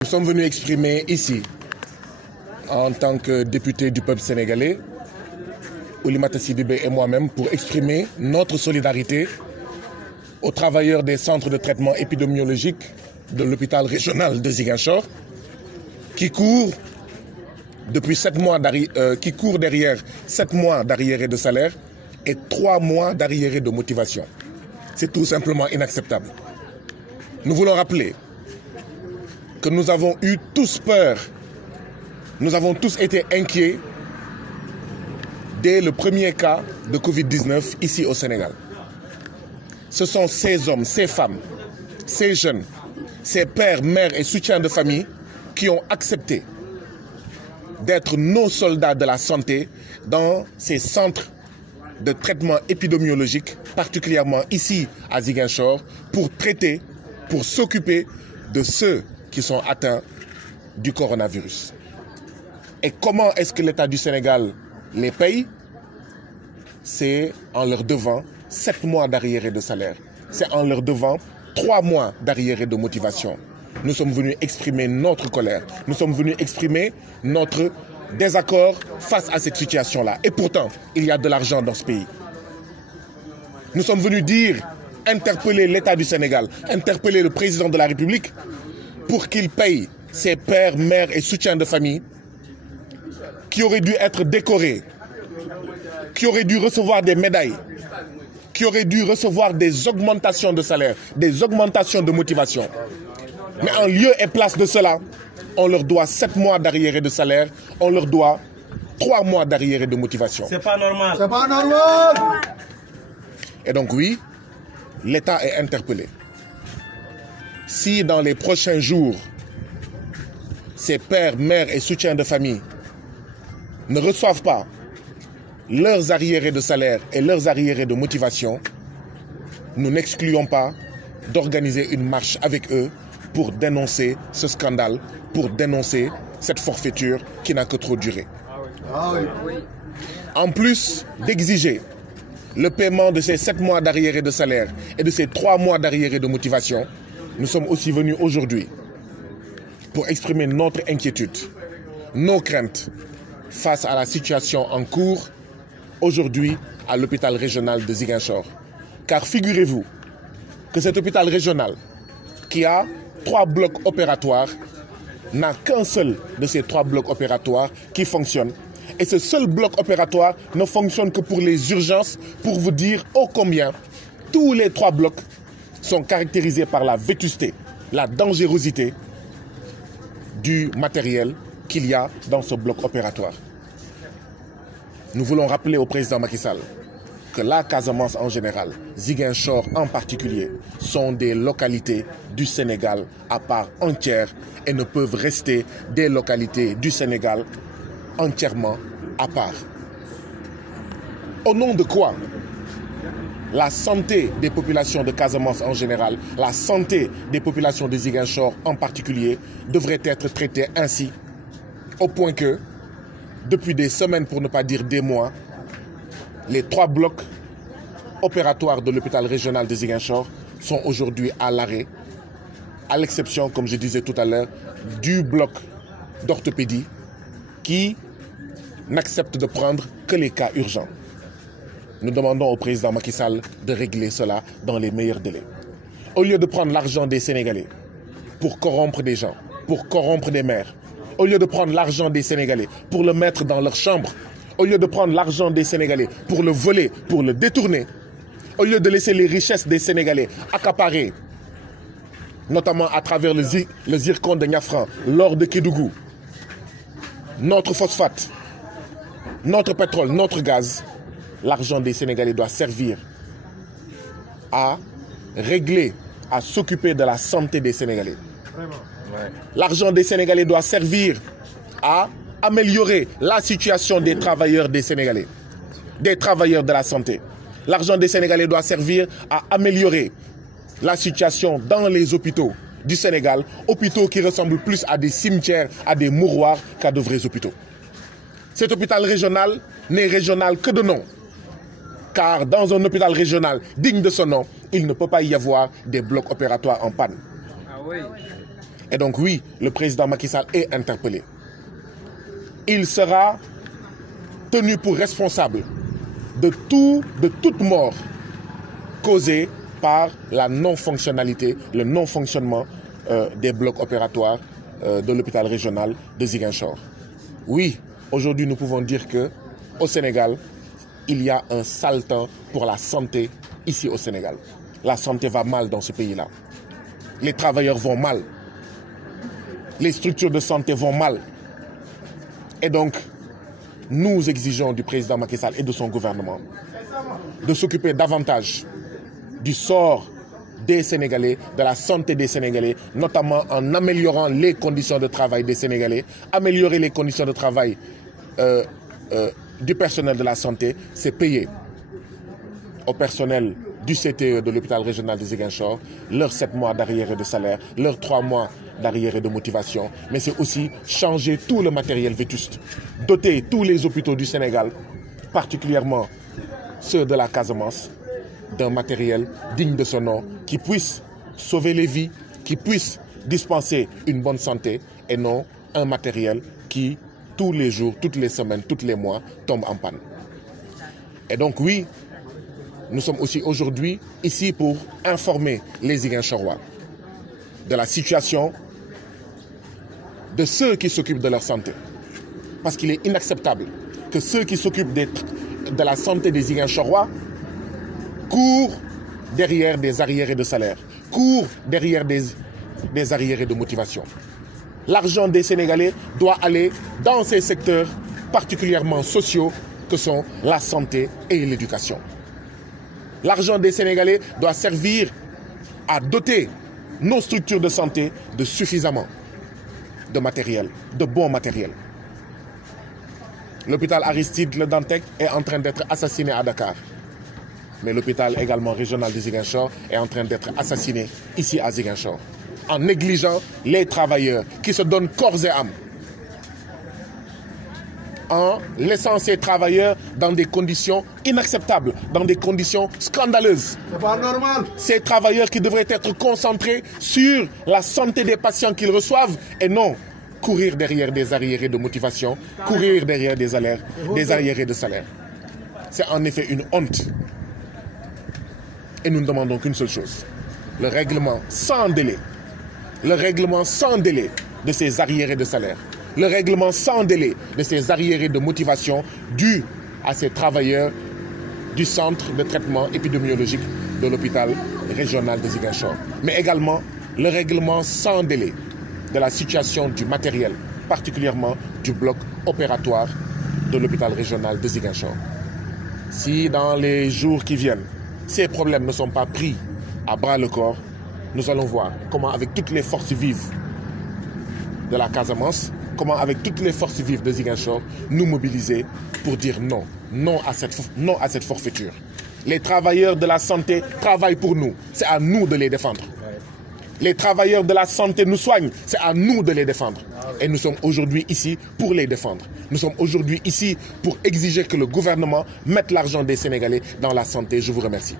Nous sommes venus exprimer ici, en tant que député du peuple sénégalais, Oulimata Sidibé et moi-même, pour exprimer notre solidarité aux travailleurs des centres de traitement épidémiologique de l'hôpital régional de Ziguinchor, qui courent derrière 7 mois d'arriérés de salaire et 3 mois d'arriérés de motivation. C'est tout simplement inacceptable. Nous voulons rappeler que nous avons eu tous peur, nous avons tous été inquiets dès le premier cas de Covid-19 ici au Sénégal. Ce sont ces hommes, ces femmes, ces jeunes, ces pères, mères et soutiens de famille qui ont accepté d'être nos soldats de la santé dans ces centres de traitement épidémiologique, particulièrement ici à Ziguinchor, pour traiter, pour s'occuper de ceux qui sont atteints du coronavirus. Et comment est-ce que l'État du Sénégal les paye? C'est en leur devant 7 mois d'arriérés de salaire. C'est en leur devant 3 mois d'arriérés de motivation. Nous sommes venus exprimer notre colère. Nous sommes venus exprimer notre désaccord face à cette situation-là. Et pourtant, il y a de l'argent dans ce pays. Nous sommes venus interpeller l'État du Sénégal, interpeller le président de la République pour qu'il paye ses pères, mères et soutiens de famille qui auraient dû être décorés, qui auraient dû recevoir des médailles, qui auraient dû recevoir des augmentations de salaire, des augmentations de motivation. Mais en lieu et place de cela, on leur doit 7 mois d'arriérés de salaire, on leur doit 3 mois d'arriérés de motivation. C'est pas normal. C'est pas normal. Et donc oui, l'État est interpellé. Si dans les prochains jours, ces pères, mères et soutiens de famille ne reçoivent pas leurs arriérés de salaire et leurs arriérés de motivation, nous n'excluons pas d'organiser une marche avec eux pour dénoncer ce scandale, pour dénoncer cette forfaiture qui n'a que trop duré. En plus d'exiger le paiement de ces 7 mois d'arriérés de salaire et de ces 3 mois d'arriérés de motivation, nous sommes aussi venus aujourd'hui pour exprimer notre inquiétude, nos craintes face à la situation en cours aujourd'hui à l'hôpital régional de Ziguinchor. Car figurez-vous que cet hôpital régional, qui a 3 blocs opératoires, n'a qu'un seul de ces 3 blocs opératoires qui fonctionne. Et ce seul bloc opératoire ne fonctionne que pour les urgences, pour vous dire ô combien tous les 3 blocs sont caractérisés par la vétusté, la dangerosité du matériel qu'il y a dans ce bloc opératoire. Nous voulons rappeler au président Macky Sall que la Casamance en général, Ziguinchor en particulier, sont des localités du Sénégal à part entière et ne peuvent rester des localités du Sénégal entièrement à part. Au nom de quoi la santé des populations de Casamance en général, la santé des populations de Ziguinchor en particulier, devrait être traitée ainsi, au point que, depuis des semaines, pour ne pas dire des mois, les 3 blocs opératoires de l'hôpital régional de Ziguinchor sont aujourd'hui à l'arrêt, à l'exception, comme je disais tout à l'heure, du bloc d'orthopédie qui n'accepte de prendre que les cas urgents. Nous demandons au président Macky Sall de régler cela dans les meilleurs délais. Au lieu de prendre l'argent des Sénégalais pour corrompre des gens, pour corrompre des maires, au lieu de prendre l'argent des Sénégalais pour le mettre dans leur chambre, au lieu de prendre l'argent des Sénégalais pour le voler, pour le détourner, au lieu de laisser les richesses des Sénégalais accaparées, notamment à travers le zircon de Niafran, l'or de Kédougou, notre phosphate, notre pétrole, notre gaz, l'argent des Sénégalais doit servir à régler, à s'occuper de la santé des Sénégalais. L'argent des Sénégalais doit servir à améliorer la situation des travailleurs des Sénégalais, des travailleurs de la santé. L'argent des Sénégalais doit servir à améliorer la situation dans les hôpitaux du Sénégal, hôpitaux qui ressemblent plus à des cimetières, à des mouroirs qu'à de vrais hôpitaux. Cet hôpital régional n'est régional que de nom. car dans un hôpital régional digne de son nom, il ne peut pas y avoir des blocs opératoires en panne. Ah oui. Et donc oui, le président Macky Sall est interpellé. Il sera tenu pour responsable de toute mort causée par la non-fonctionnalité, le non-fonctionnement des blocs opératoires de l'hôpital régional de Ziguinchor. Oui, aujourd'hui nous pouvons dire qu'au Sénégal, il y a un sale temps pour la santé ici au Sénégal. La santé va mal dans ce pays-là. Les travailleurs vont mal. Les structures de santé vont mal. Et donc, nous exigeons du président Macky Sall et de son gouvernement de s'occuper davantage du sort des Sénégalais, de la santé des Sénégalais, notamment en améliorant les conditions de travail des Sénégalais. Améliorer les conditions de travail du personnel de la santé, c'est payer au personnel du CTE de l'hôpital régional de Ziguinchor leurs 7 mois d'arriérés de salaire, leurs 3 mois d'arriérés de motivation, mais c'est aussi changer tout le matériel vétuste, doter tous les hôpitaux du Sénégal, particulièrement ceux de la Casamance, d'un matériel digne de son nom, qui puisse sauver les vies, qui puisse dispenser une bonne santé, et non un matériel qui, tous les jours, toutes les semaines, tous les mois, tombe en panne. Et donc oui, nous sommes aussi aujourd'hui ici pour informer les Ziguinchorois de la situation de ceux qui s'occupent de leur santé. Parce qu'il est inacceptable que ceux qui s'occupent de la santé des Ziguinchorois courent derrière des arriérés de salaire, courent derrière des arriérés de motivation. L'argent des Sénégalais doit aller dans ces secteurs particulièrement sociaux que sont la santé et l'éducation. L'argent des Sénégalais doit servir à doter nos structures de santé de suffisamment de matériel, de bon matériel. L'hôpital Aristide Le Dantec est en train d'être assassiné à Dakar. Mais l'hôpital également régional de Ziguinchor est en train d'être assassiné ici à Ziguinchor, en négligeant les travailleurs qui se donnent corps et âme, en laissant ces travailleurs dans des conditions inacceptables, dans des conditions scandaleuses. C'est pas normal. Ces travailleurs qui devraient être concentrés sur la santé des patients qu'ils reçoivent et non courir derrière des arriérés de motivation, courir derrière des arriérés de salaire. C'est en effet une honte. Et nous ne demandons qu'une seule chose, le règlement sans délai. Le règlement sans délai de ces arriérés de salaire. Le règlement sans délai de ces arriérés de motivation dus à ces travailleurs du centre de traitement épidémiologique de l'hôpital régional de Ziguinchor. Mais également le règlement sans délai de la situation du matériel, particulièrement du bloc opératoire de l'hôpital régional de Ziguinchor. Si dans les jours qui viennent, ces problèmes ne sont pas pris à bras le corps, nous allons voir comment avec toutes les forces vives de la Casamance, comment avec toutes les forces vives de Ziguinchor, nous mobiliser pour dire non, non à cette forfaiture. Les travailleurs de la santé travaillent pour nous, c'est à nous de les défendre. Les travailleurs de la santé nous soignent, c'est à nous de les défendre. Et nous sommes aujourd'hui ici pour les défendre. Nous sommes aujourd'hui ici pour exiger que le gouvernement mette l'argent des Sénégalais dans la santé. Je vous remercie.